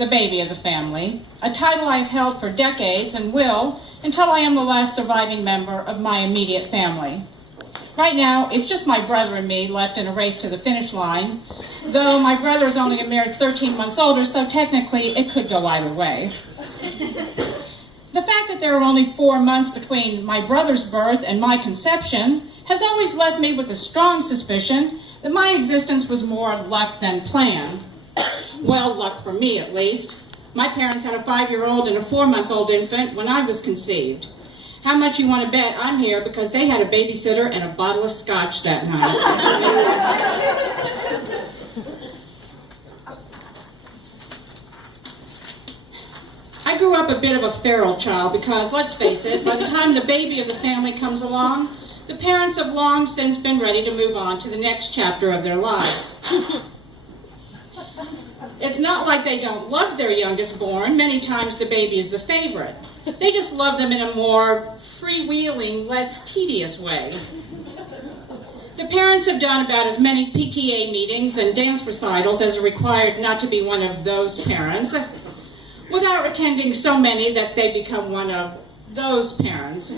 the baby of the family, a title I've held for decades and will until I am the last surviving member of my immediate family. Right now, it's just my brother and me left in a race to the finish line, though my brother is only a mere 13 months older, so technically it could go either way. The fact that there are only 4 months between my brother's birth and my conception has always left me with a strong suspicion that my existence was more luck than planned. Well, luck for me, at least. My parents had a 5-year-old and a 4-month-old infant when I was conceived. How much you want to bet I'm here because they had a babysitter and a bottle of scotch that night. I grew up a bit of a feral child because, let's face it, by the time the baby of the family comes along, the parents have long since been ready to move on to the next chapter of their lives. It's not like they don't love their youngest born. Many times the baby is the favorite. They just love them in a more freewheeling, less tedious way. The parents have done about as many PTA meetings and dance recitals as are required not to be one of those parents, without attending so many that they become one of those parents.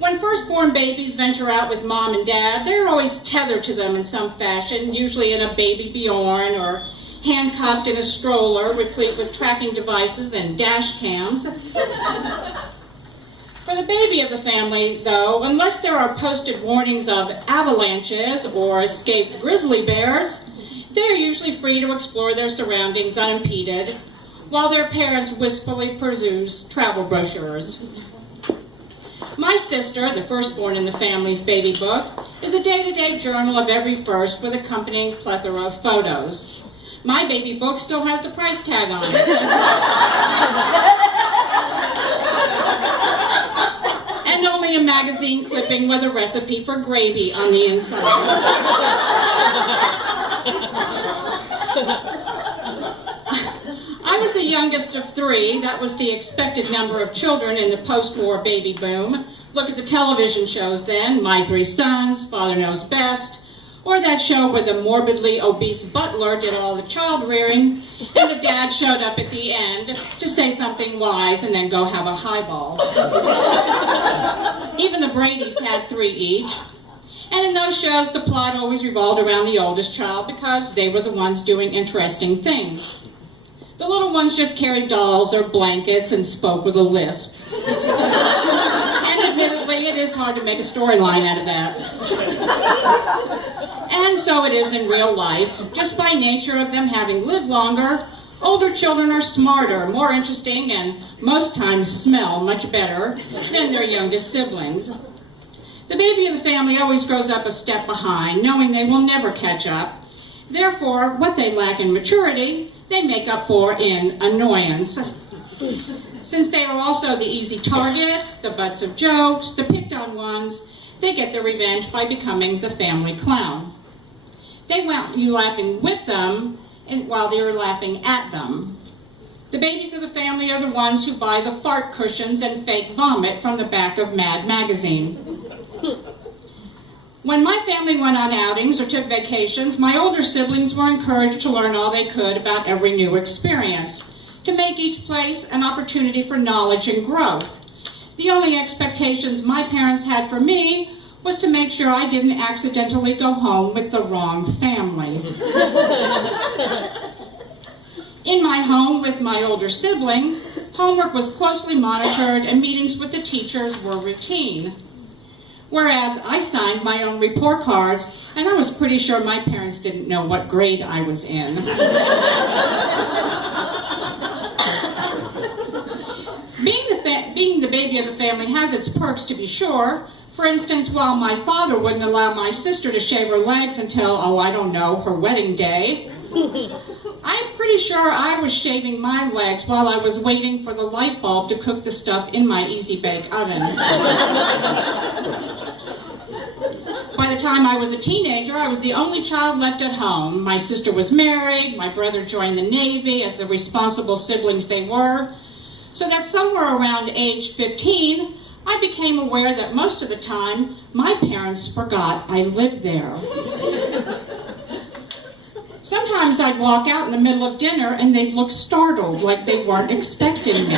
When firstborn babies venture out with mom and dad, they're always tethered to them in some fashion, usually in a baby Bjorn or handcuffed in a stroller replete with tracking devices and dash cams. For the baby of the family, though, unless there are posted warnings of avalanches or escaped grizzly bears, they are usually free to explore their surroundings unimpeded, while their parents wistfully peruse travel brochures. My sister, the firstborn in the family's baby book, is a day-to-day journal of every first with accompanying plethora of photos. My baby book still has the price tag on it. And only a magazine clipping with a recipe for gravy on the inside. I was the youngest of 3. That was the expected number of children in the post-war baby boom. Look at the television shows then, My 3 Sons, Father Knows Best, or that show where the morbidly obese butler did all the child rearing, and the dad showed up at the end to say something wise and then go have a highball. Even the Bradys had 3 each. And in those shows, the plot always revolved around the oldest child because they were the ones doing interesting things. The little ones just carried dolls or blankets and spoke with a lisp. And admittedly, it is hard to make a storyline out of that. And so it is in real life. Just by nature of them having lived longer, older children are smarter, more interesting, and most times smell much better than their youngest siblings. The baby of the family always grows up a step behind, knowing they will never catch up. Therefore, what they lack in maturity, they make up for in annoyance. Since they are also the easy targets, the butts of jokes, the picked-on ones, they get their revenge by becoming the family clown. They want you laughing with them while they're laughing at them. The babies of the family are the ones who buy the fart cushions and fake vomit from the back of Mad magazine. When my family went on outings or took vacations, my older siblings were encouraged to learn all they could about every new experience, to make each place an opportunity for knowledge and growth. The only expectations my parents had for me was to make sure I didn't accidentally go home with the wrong family. In my home with my older siblings, homework was closely monitored and meetings with the teachers were routine. Whereas I signed my own report cards, and I was pretty sure my parents didn't know what grade I was in. Being the baby of the family has its perks, to be sure. For instance, while my father wouldn't allow my sister to shave her legs until, her wedding day, I'm pretty sure I was shaving my legs while I was waiting for the light bulb to cook the stuff in my Easy Bake oven. By the time I was a teenager, I was the only child left at home. My sister was married, my brother joined the Navy as the responsible siblings they were, so that somewhere around age 15, I became aware that most of the time, my parents forgot I lived there. Sometimes I'd walk out in the middle of dinner and they'd look startled, like they weren't expecting me.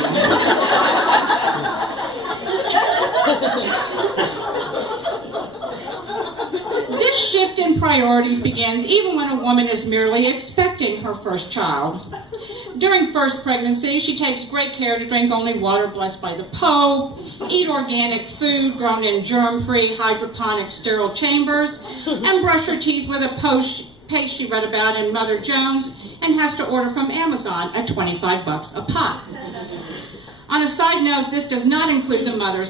This shift in priorities begins even when a woman is merely expecting her first child. During first pregnancy, she takes great care to drink only water blessed by the Pope, eat organic food grown in germ-free, hydroponic, sterile chambers, and brush her teeth with a paste she read about in Mother Jones and has to order from Amazon at $25 a pop. On a side note, this does not include the mothers